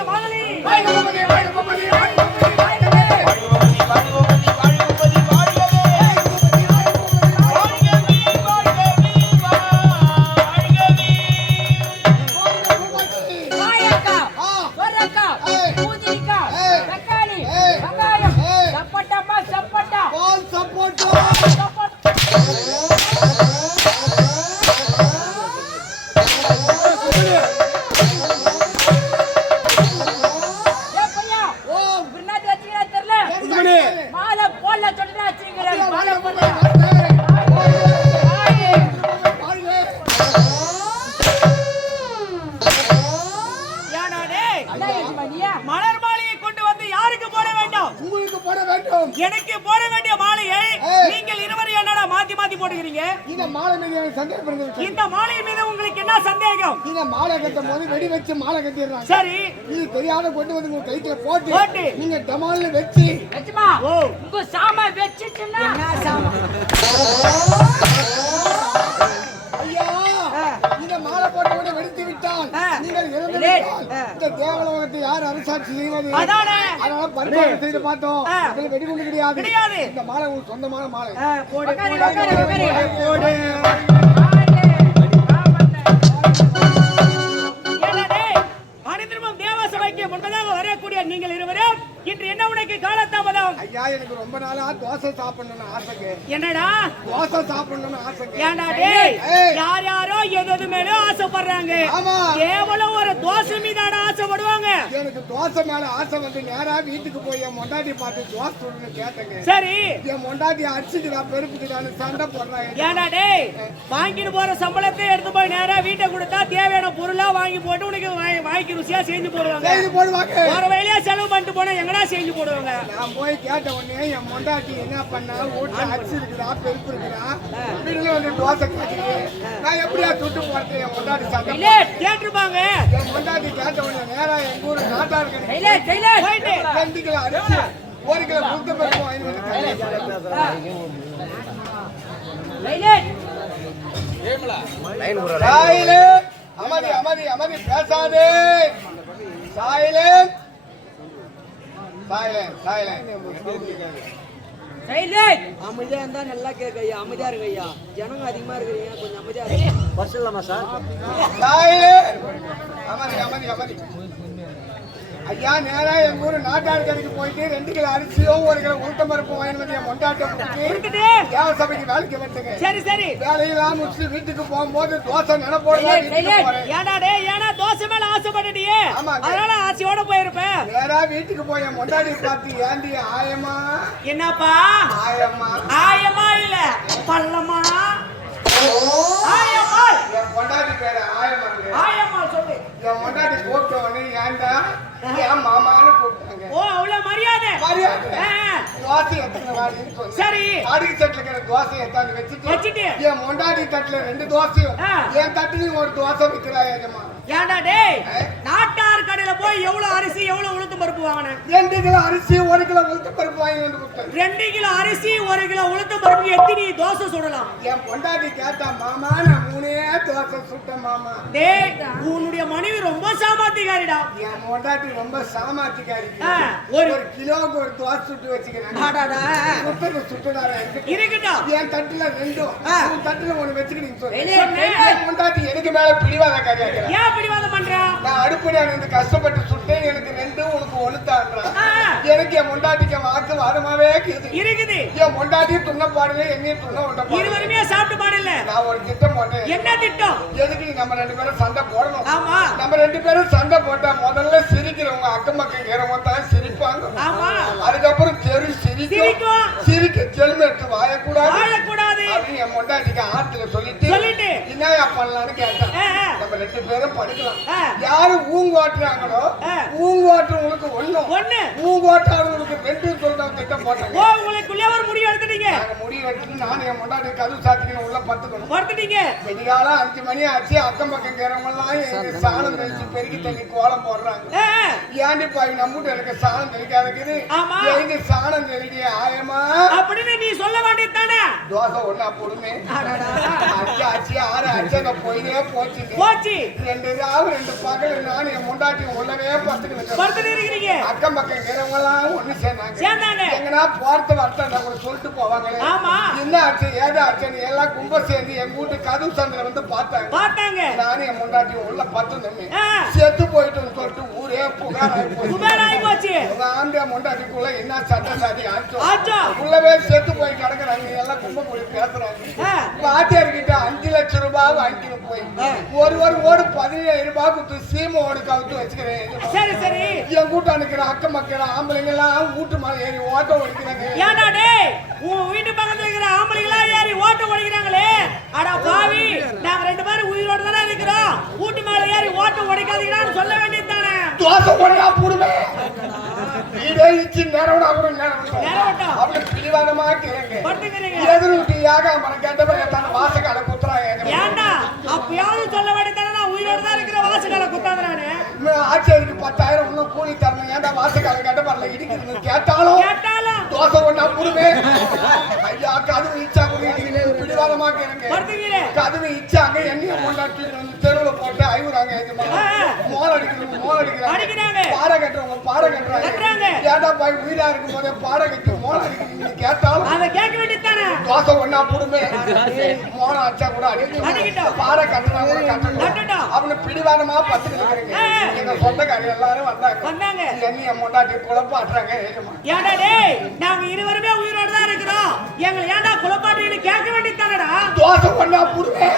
கனவுலே யார் இங்கே மாதலி காயக்கா, ஆ. சொரக்கா, ஏய். பூசணிக்கா, ஏய். தக்காளி, ஏய். வெங்காயம், ஏய். சப்பட்டம்மா, சப்பட்டா. சப்போட்டா தெரியாத கொண்டு வந்து உங்க கைத்துல போட்டு போட்டு. நீங்க டமால்னு வச்சு. வச்சுமா. ஓ. உங்க சாமான் வச்சுட்டுன்னா. ஐயா இந்த மாலை போட்ட உடனே வெடித்து விட்டால் ஆ. நீங்கள் இறந்து இந்த தேவலோகத்தை யார் அரசாட்சி செய்வது? அதானே. அதனால பரிமாற்றம் செய்து பார்த்தோம். ஆ. இதுல வெடிகுண்டு கிடையாது. இந்த மாலை உங்களுக்கு சொந்தமான மாலை. போடு போடு, போடு, தேவ வரக்கூடிய நீங்கள் இருவரும். இன்று என்ன உனக்கு காலதாமதம் ஐயா எனக்கு ரொம்ப நாளா தோசை சாப்பிடணும்னு ஆசைங்க. என்னடா? தோசை சாப்பிடணும்னு ஆசைங்க. ஏன்டா டேய். யார் யாரோ எது எது மேலும் ஆசைப்படுறாங்க. ஆமா. கேவலம் ஒரு தோசை மீதான ஆசைப்படுவாங்க. எனக்கு தோசை மேல ஆசை வந்து நேரா வீட்டுக்கு போய் என் மொண்டாட்டி பார்த்து தோசை சுடணும்னு கேட்டேங்க. சரி. என் மொண்டாட்டி அடிச்சுக்குதா பெருப்புக்குதான்னு சண்டை போடுறாங்க ஏன்டா டேய் வாங்கிட்டு போற சம்பளத்தை எடுத்து போய் நேரா வீட்டை கொடுத்தா தேவையான பொருளா வாங்கி போட்டு உனக்கு வாங்கி- ருசியா செஞ்சு போடுவாங்க. செய்து போடுவாங்க. வழியா செலவு பண்ணிட்டு போனா எங்கடா செஞ்சு போடுவாங்க? நான் போய் கேட்ட உடனே என் மொண்டாட்டி என்ன பண்ணா வீட்டுல அரிசி இருக்குதா பெருப்பு இருக்குதா? வீட்டுல வந்து தோசை கேட்குது நான் எப்படியா சுட்டு போறது என் மொண்டாட்டி சண்டை இல்லை. கேட்டிருப்பாங்க. என் மொண்டாட்டி கேட்ட உடனே நேரா எங்க ஊரு டெய்லர். போயிட்டு ரெண்டு கிலோ அரிசி ஒரு கிலோ புத்த பருப்பு வாங்கி வந்து அமைதி அமைதி அமைதி பேசாதே. சாயிலே. சாயிலே டெய்லர். அமைதியா இருந்தா நல்லா கேட்க ஐயா. அமைதியா இருங்க ஐயா. ஜனங்க அதிகமா இருக்கிறீங்க. கொஞ்சம் அமைதியா இருங்க. பஸ் இல்லாமா சார் சாயிலே அமைதி அமைதி அமைதி ஐயா நேரா எங்க ஊரு நாட்டார் கடைக்கு போயிட்டு ரெண்டு கிலோ அரிசியும் ஒரு கிலோ உளுத்தம் பருப்பு வாங்கி வந்து என் கொடுத்துட்டு தேவ சபைக்கு வேலைக்கு வந்துங்க சரி சரி. வேலையெல்லாம் முடிச்சுட்டு வீட்டுக்கு போகும்போது தோசை நினைப்போட ஏன்டா டேய் ஏன்னா தோசை மேல ஆசைப்பட்டுட்டியே. அதனால ஆசையோட போயிருப்ப நேரா வீட்டுக்கு போய் என் மொண்டாடி பார்த்து ஏண்டி ஆயமா என்னப்பா? ஆயம்மா. ஆயமா இல்ல பள்ளமா ஆயம்மா. என் பொண்டாட்டி பேரு ஆயமாங்க ஆயம்மா சொல்லு. என் பொண்டாட்டி கூப்பிட்ட உடனே ஏன்டா என் மாமான்னு கூப்பிட்டாங்க. ஓ அவ்வளவு மரியாதை? மரியாதை. தோசை எத்தனை வாடின்னு சரி. அடிக்கு தட்டுல இருக்கிற தோசை எத்தாந்து வச்சுட்டு வச்சுட்டு. என் தட்டுல ரெண்டு தோசையும். என் தட்டுலயும் ஒரு தோசை விற்கிறா ஏஜமா ஏன்டா டேய்? ஆ. கடையில போய் எவ்வளவு அரிசி எவ்வளவு உளுத்து பருப்பு வாங்கினேன்? ரெண்டு கிலோ அரிசி ஒரு கிலோ உளுத்த பருப்பு வாங்கி வந்து கொடுத்தேன். ரெண்டு கிலோ அரிசி ஒரு கிலோ உளுத்த பருப்பு. எத்தனை தோசை சுடலாம்? என் பொண்டாட்டி கேட்டா மாமா நான் மூணே தோசை சுட்டேன் மாமா. டேய் உன்னுடைய மனைவி ரொம்ப சாமர்த்தியக்காரிடா என் பொண்டாட்டி ரொம்ப சாமர்த்திக்காரி ஆ, ஒரு- கிலோவுக்கு ஒரு தோசை சுட்டு வச்சுக்கிறேன். சுட்டது சுட்டுடாரா இருக்கு இருக்கட்டும். என் தட்டுல ரெண்டும். உன் தட்டுல ஒண்ணு. என் பொண்டாட்டி எனக்கு மேல பிடிவாத காரியாக்கிறேன் ஏன் பிடிவாதம் பண்றா? நான் இருந்து கஷ்டப்பட்டு சுட்டேன் எனக்கு ரெண்டும் உனக்கு ஒழுத்தான்றான். எனக்கு என் பொண்டாட்டிக்கு வாக்கு வாரமாவே இருக்குது. என் பொண்டாட்டியும் துண்ண பாடல என்னையும் துண்ண விட்ட இருவருமே சாப்பிட்டு பாடல. நான் ஒரு திட்டம் போட்டேன். என்ன திட்டம்? எதுக்கு நம்ம ரெண்டு பேரும் சண்டை போடணும்? ஆமா. நம்ம ரெண்டு பேரும் சண்டை போட்டா முதல்ல சிரிக்கிறவங்க அக்கம் பக்கம் இருக்கிறவங்க தான் சிரிப்பாங்க. ஆமா. அதுக்கப்புறம் தெரு சிரிக்கும். சிரிக்க எடுத்து வாயக்கூடாது. வாழக்கூடாது அப்படின்னு என் பொண்டாட்டிக்கு ஆத்துல சொல்லிட்டு சொல்லிட்டு. என்னயா பண்ணலாம்னு கேட்டேன். ரெண்டு பேரும் படுக்கலாம். யாரு ஊங்கோட்டுறாங்களோ. ஊங்கோட்டுறவங்களுக்கு ஒண்ணும் ஒண்ணு. ஊங்கோட்டாதவங்களுக்கு ரெண்டு சொல்றவங்க திட்டம் போட்டாங்க உங்களுக்குள்ளே ஒரு முடிவு எடுத்துட்டீங்க. நாங்க முடிவு எடுத்துட்டு நானும் என் பொண்டாட்டி கதவு சாத்திக்கணும் உள்ள பத்துக்கணும் பொறுத்துட்டீங்க விடிகாலம் அஞ்சு மணி ஆச்சு அக்கம் பக்கம் எல்லாம் எங்க சாணம் தெளிச்சு பெருக்கி தண்ணி கோலம் போடுறாங்க. ஏண்டி பாய் நம்மகிட்ட எனக்கு சாணம் தெளிக்காத இருக்குது ஆமா. எங்க சாணம் தெளிக்கிய ஆயமா அப்படின்னு நீ சொல்ல வேண்டியது தானே தோசை ஒண்ணா போடுமே. அச்சு அச்சு ஆறு அச்சு அந்த போயினே போச்சுங்க. போச்சு. ரெண்டு ராவு ரெண்டு பகல் நான் என் முண்டாட்டி உள்ளவே படுத்துட்டு இருக்கிறீங்க அக்கம் பக்கம் இருக்கிறவங்க எல்லாம் ஒண்ணு சேர்ந்தாங்க. சேர்ந்தாங்க. எங்கன்னா போறது வரட்டா கூட சொல்லிட்டு போவாங்களே? ஆமா. என்ன ஆச்சு ஏதா ஆச்சுன்னு எல்லாம் கும்ப சேர்ந்து எங்க வீட்டு கதவு சந்திர வந்து பார்த்தாங்க. பார்த்தாங்க. நானும் என் முண்டாட்டி உள்ள பத்து தம்பி. செத்து போயிட்டுன்னு சொல்லிட்டு ஊரே குபேர் ஆகி போச்சு. ஆம்பியா முண்டாட்டிக்குள்ள என்ன சட்ட சாதி ஆச்சோ. உள்ளவே செத்து போய் கிடக்குறாங்க. எல்லாம் கும்ப போய் பேசுறாங்க. ஆ. வாத்தியார் கிட்ட அஞ்சு லட்சம் ரூபாய் வாங்கிட்டு போய். ஒரு ஒரு ஓடு பதினேழு ரூபாய் கொடுத்து சீம ஓடு கவுத்து வச்சுக்கிறேன். சரி சரி. என் கூட்டம் இருக்கிற அக்கம் மக்கள் ஆம்பளைங்க எல்லாம் வீட்டு மேல ஏறி ஓட்டம் ஓடிக்கிறாங்க. ஏன்டா டேய் உன் வீட்டு பக்கத்துல இருக்கிற ஆம்பளைங்களா ஏறி ஓட்ட ஓடிக்கிறாங்களே? அட பாவி நாங்க ரெண்டு பேரும் உயிரோட தானே இருக்கிறோம். வீட்டு மேல ஏறி ஓட்ட ஓடிக்காதீங்கன்னு சொல்ல வேண்டியது தானே? தோசை ஒண்ணா போடுமே. வீடே இச்சு நேரம் கூட நேரம். அப்படி பிடிவாதமா கேளுங்க. எதிர்விட்டியாக மன கேட்டவங்க தன் வாசக்கால குத்துறாங்க. ஏன்டா அப்பயாவது சொல்ல வேண்டியது உயிரோட தான் இருக்கிற வாசகால ஆச்சரிக்கு பத்தாயிரம் இன்னும் கூலி தரணும். ஏன்டா வாசக்கால கேட்ட இடிக்கிறது கேட்டாலும் கேட்டாலும். தோசை ஒண்ணா போடுமே. ஐயா கதவு இச்சா கூட இடிக்கிறது கேளுங்க படுத்துக்கிறேன் கதவு இச்சாங்க எண்ணெய கொண்டாட்டி தெருவுல போட்டு ஐவுறாங்க. மோல் அடிக்கிறவங்க மோல் அடிக்கிறாங்க. அடிக்கிறாங்க. பாறை கட்டுறவங்க பாறை கட்டுறாங்க. கட்டுறாங்க. ஏன்டா பாய் உயிரா இருக்கும் போதே பாறை கட்டி மோல் அடிக்கிறீங்க கேட்டாலும் அதை கேட்க வேண்டியது தானே தோசை ஒண்ணா போடுமே. மோளம் அடிச்சா கூட. அடிக்கட்டும். பாறை கட்டுனா கூட கட்டட்டும். கட்டட்டும். அவனு பிடிவாதமா பத்துக்கிட்டு இருக்கிறீங்க. எங்க சொந்தக்காரங்க எல்லாரும் வந்தாங்க. வந்தாங்க. எண்ணிய மொண்டாட்டி குழப்பாட்டுறாங்க ஏன்டா டேய் நாங்க இருவருமே உயிரோட தான் இருக்கிறோம். எங்களை ஏன்டா குழப்பாடுறீங்கன்னு கேட்க வேண்டியது தானடா தோசை ஒண்ணா போடுமே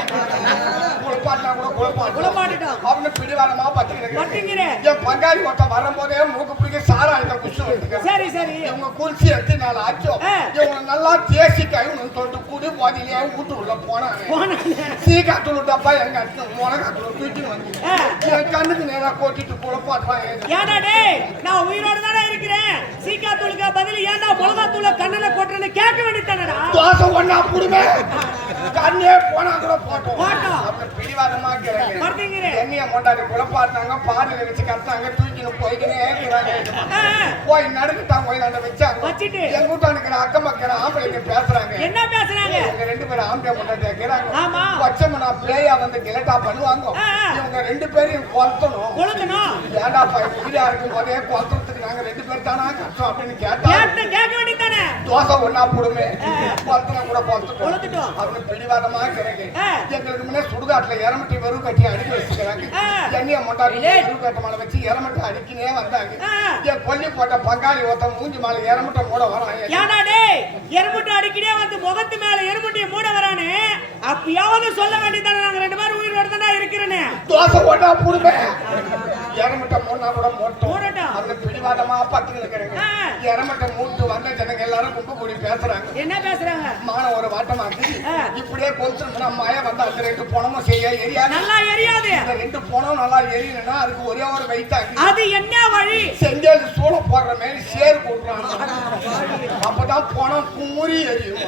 குழப்பாட்டினா கூட குழப்பாட்டு. குழப்பாட்டுட்டோம். அவனு பிடிவாதமா பத்துக்கிட்டு பட்டுங்கிறேன் என் பங்காளி ஒருத்தன் வரும்போதே மூக்கு பிடிக்க சாரா இந்த குஷு சரி சரி. இவங்க குளிச்சு எத்தி நாள் ஆச்சோ. இவங்க நல்லா தேசி கைன்னு சொல்லிட்டு குடி போதிலேயே வீட்டு உள்ள போனாங்க சீ காத்துல டப்பா எங்க மொளை காத்துல தூக்கின்னு வந்து. என் கண்ணுக்கு நேரா கொட்டிட்டு குழப்பாட்டுறான் ஏன்டா டேய் நான் உயிரோட தானே இருக்கிறேன். சீக்கா தூளுக்கு பதில் ஏன்டா மிளகா தூளை கண்ணுல கொட்டுறேன்னு கேட்க வேண்டியது தானடா? தோசை ஒண்ணா புடுமே. கண்ணே போனா கூட போட்டோம். போட்டோம். அப்புறம் பிடிவாதமா எண்ணிய மொண்டாடி குழப்பாட்டினாங்க பாடியில வச்சு கத்தாங்க தூக்கின்னு போய்க்கினே. போய் நடுக்கிட்டான் போய் அந்த வச்சாங்க வச்சுட்டு. எங்க வீட்டான் இருக்கிற அக்கம் பக்கம் ஆம்பளைங்க பேசுறாங்க. என்ன பேசுறாங்க? இவங்க ரெண்டு பேரும் ஆம்பளை முன்னாடி கேக்குறாங்க ஆமா. பச்சைமனா பிளேயா வந்து கிளட்டா பண்ணுவாங்க. இவங்க ரெண்டு பேரையும் கொத்தணும் கொளுத்தணும் ஏன்டா பை உயிரா இருக்கும் போதே கொத்தறதுக்கு நாங்க ரெண்டு பேர் தானா கஷ்டம் அப்படின்னு கேட்டா. கேட்க தோசை ஒண்ணா போடுமே. கொத்தனா கூட கொளுத்துட்டோம். அவனு பிடிவாதமா கிடைக்கு. எங்களுக்கு முன்னே சுடுகாட்டுல இறமட்டி வெறும் கட்டி அடிக்க வச்சுக்கிறாங்க ஆ. எண்ணிய மொட்டாடி சுடுகாட்டு மேல வச்சு இறமட்டி அடிக்கினே வந்தாங்க. என் கொல்லி போட்ட பங்காளி ஒருத்தன் மூஞ்சி மேல இறமட்ட மூட வரான். ஏன்டா டேய் எறும்புட்டு அடிக்கடியே வந்து முகத்து மேல எறும்புட்டிய மூட வரானே. அப்பயாவது சொல்ல வேண்டியதானே நாங்க ரெண்டு பேரும் உயிரோட தானே இருக்கிறேன்னு. தோசை ஒண்ணா போடுமே. இறமட்ட மூணா கூட மோட்டோம். அவனு பிடிவாதமா பத்துக்கு இருக்கிறாங்க. இறமட்ட மூட்டு வந்த ஜனங்க எல்லாரும் கும்பு கூடி பேசுறாங்க. என்ன பேசுறாங்க? மான ஒரு வாட்டமா. இப்படியே கொஞ்சம் மழை வந்து அந்த ரெண்டு பணமும் செய்ய எரியாது. நல்லா எரியாது. இந்த ரெண்டு பணம் நல்லா எரியணும்னா அதுக்கு ஒரே ஒரு வெயிட்டாங்க அது என்ன வழி? செங்கல் சூளை போடுற மாதிரி சேர் போட்டுறாங்க. அப்பதான் பணம் குமுறி எரியும்.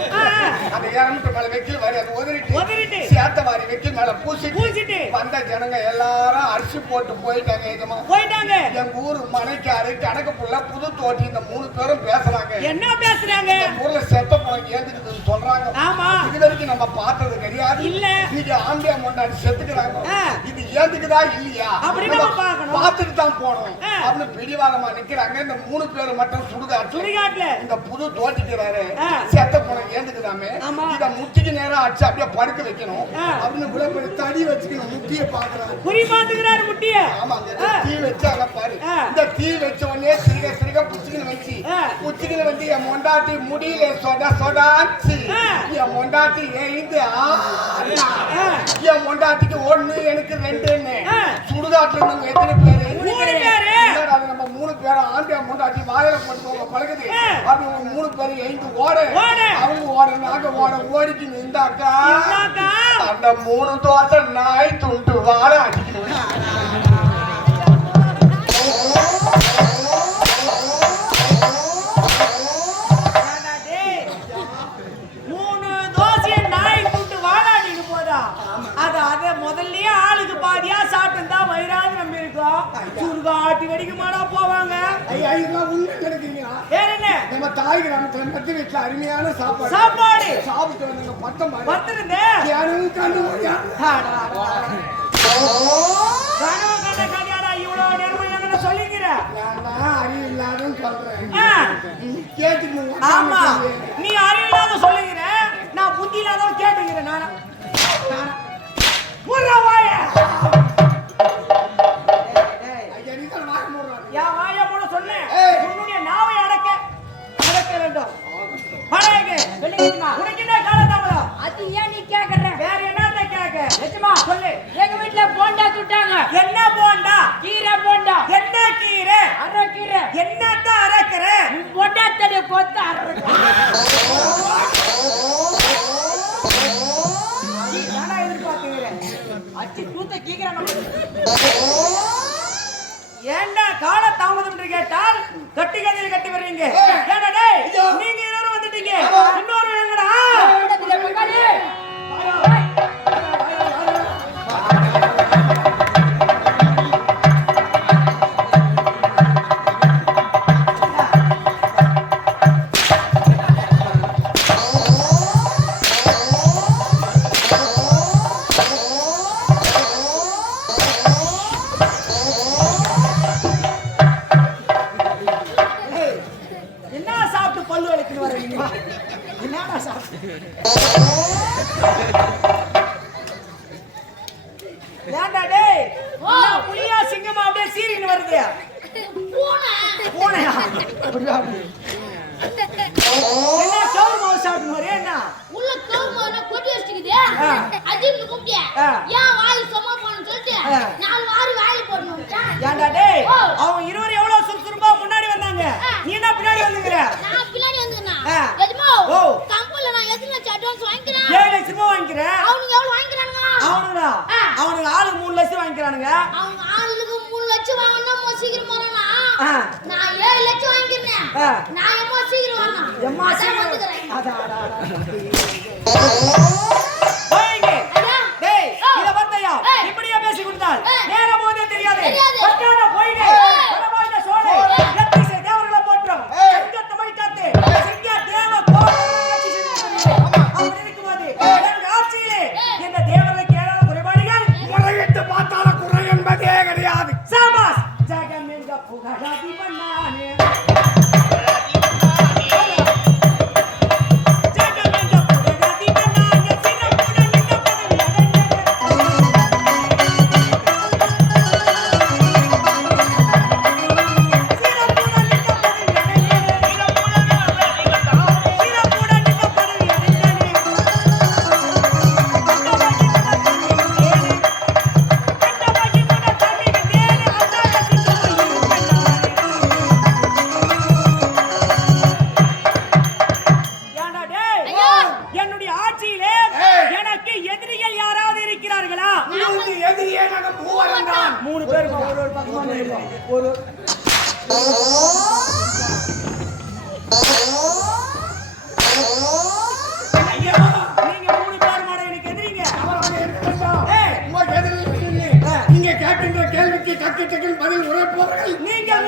அந்த இறமட்டு மேல வெக்கில் வாரி அது உதறிட்டு. சேத்த வாரி வெக்கில் மேல பூசிட்டு பூசிட்டு. வந்த ஜனங்க எல்லாரும் அரிசி போட்டு போயிட்டாங்க எஜமா போயிட்டாங்க எங்க ஊர் மனைக்காரு கணக்கு புள்ள புது தோட்டி இந்த மூணு பேரும் பேசுறாங்க என்ன பேசுறாங்க ஊர்ல செத்த பணம் ஏந்துக்குதுன்னு சொல்றாங்க ஆமா இது வரைக்கும் நம்ம பார்த்தது கிடையாது இல்ல. இன்னைக்கு ஆம்பியா மொண்டாடி செத்துக்கிறாங்க. இது ஏந்துக்குதா இல்லையா அப்படி நம்ம பார்க்கணும். பார்த்துட்டு தான் போனோம். அப்படின்னு பிடிவாதமா நிக்கிறாங்க இந்த மூணு பேர் மட்டும் சுடுகாட்டு சுடுகாட்டுல இந்த புது தோட்டிக்கிறாரு. செத்த பணம் ஏந்துக்குதாமே. இத முட்டிக்கு நேரம் அடிச்சு அப்படியே படுக்க வைக்கணும். அப்படின்னு இவ்வளவு பெரிய வச்சுக்கணும் முட்டிய பாக்குறாங்க குறி பாத்துக்கிறாரு முட்டிய. தீ வச்சாங்க பாரு. இந்த தீ வச்ச உடனே சிறுக சிறுக புச்சுக்கின்னு வச்சு. புச்சுக்கின்னு வந்து என் மொண்டாட்டி முடியல சொட சொடாச்சு. என் மொண்டாட்டி எழுந்து. என் மொண்டாட்டிக்கு ஒண்ணு எனக்கு ரெண்டுன்னு. சுடுகாட்டுல இருந்து எத்தனை பேரு மூணு பேரு. மூணு பேரும் ஆண்டியா மொண்டாட்டி வாயில போட்டு பழகுது. அப்படி உங்க மூணு பேரும் எழுந்து ஓட. அவங்க ஓட நாங்க ஓட ஓடிக்கு நின்றாக்கா. அந்த மூணு தோசை நாய் துண்டு வாழ அடிக்கணும் தாய் கிராமத்துல பத்து வீட்டுல அருமையான சாப்பாடு. சாப்பாடு. சாப்பிட்டு வந்தாங்க பத்தம் பத்திருந்தேன் யாரும் கண்டு நீ அறிவில்லாத சொல்லுகிற நான் புத்தி இல்லாதவன் கேட்டுக்கிறேன் நானா. நீ கேக்குற? வேற என்ன கேக்க? நிஜமா சொல்லு. எங்க வீட்ல போண்டா சுட்டாங்க. என்ன போண்டா? கீரை போண்டா. என்ன கீரை? அரை கீரை. என்னத்த அரைக்கிற? பொண்டாத்தடி கொத்த அச்சு தூத்த கீக்கிறேன்? ஏண்டா கால தாமதம் என்று கேட்டால் கட்டி கதையில் கட்டி வர்றீங்க? நீங்க இன்னொரு வந்துட்டீங்க. இன்னொரு எங்கடா でもいかに நான் ஏழு லட்சம் வாங்கிக்கிறேன் நான் எம்மா சீக்கிரம் வரணும் எம்மா சீக்கிரம். டக்கு டக்குன்னு பதில் உரைப்பவர்கள். நீங்கள்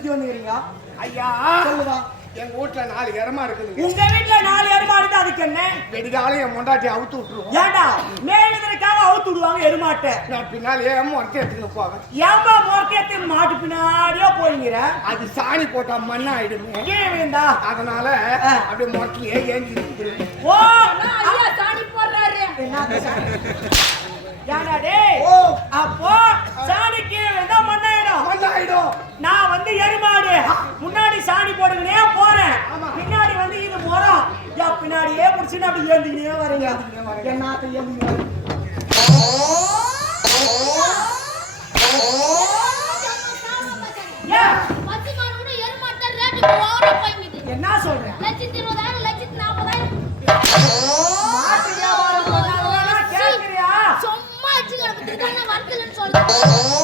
சுத்தி எங்க வீட்டுல நாலு எரமா இருக்குது நாலு எருமா இருக்கு என்ன? வெடிகால முண்டாட்டி அவுத்து விட்டுருவோம். ஏண்டா? மேலுங்கிறதுக்காக அவுத்து விடுவாங்க எருமாட்டை. நான் பின்னால் ஏன் முறக்க எடுத்துன்னு மாட்டு பின்னாடியோ போயிங்கிற அது சாணி போட்டா மண்ணா ஆயிடும். ஏண்டா அதனால அப்படியே முறக்கி ஏங்கி ஓ ஐயா சாணி போடுறாரு. என்ன சாணி? ஏண்டா டேய்? ஓ. அப்போ சாணிக்கு என்ன மண்ணாயிடும் நான் வந்து எருமாடு. முன்னாடி சாணி போடுங்கனே போறேன். பின்னாடி வந்து இது மரம். யா பின்னாடியே புடிச்சுன்னு அப்படி ஏந்திக்கினே வரீங்க. என்னத்த ஏந்திக்கினே. என்ன சொல்ற லட்சத்தி இருபதாயிரம், லட்சத்தி நாற்பதாயிரம். சும்மா வர்க்கலன்னு சொல்றேன்.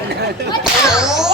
Oh!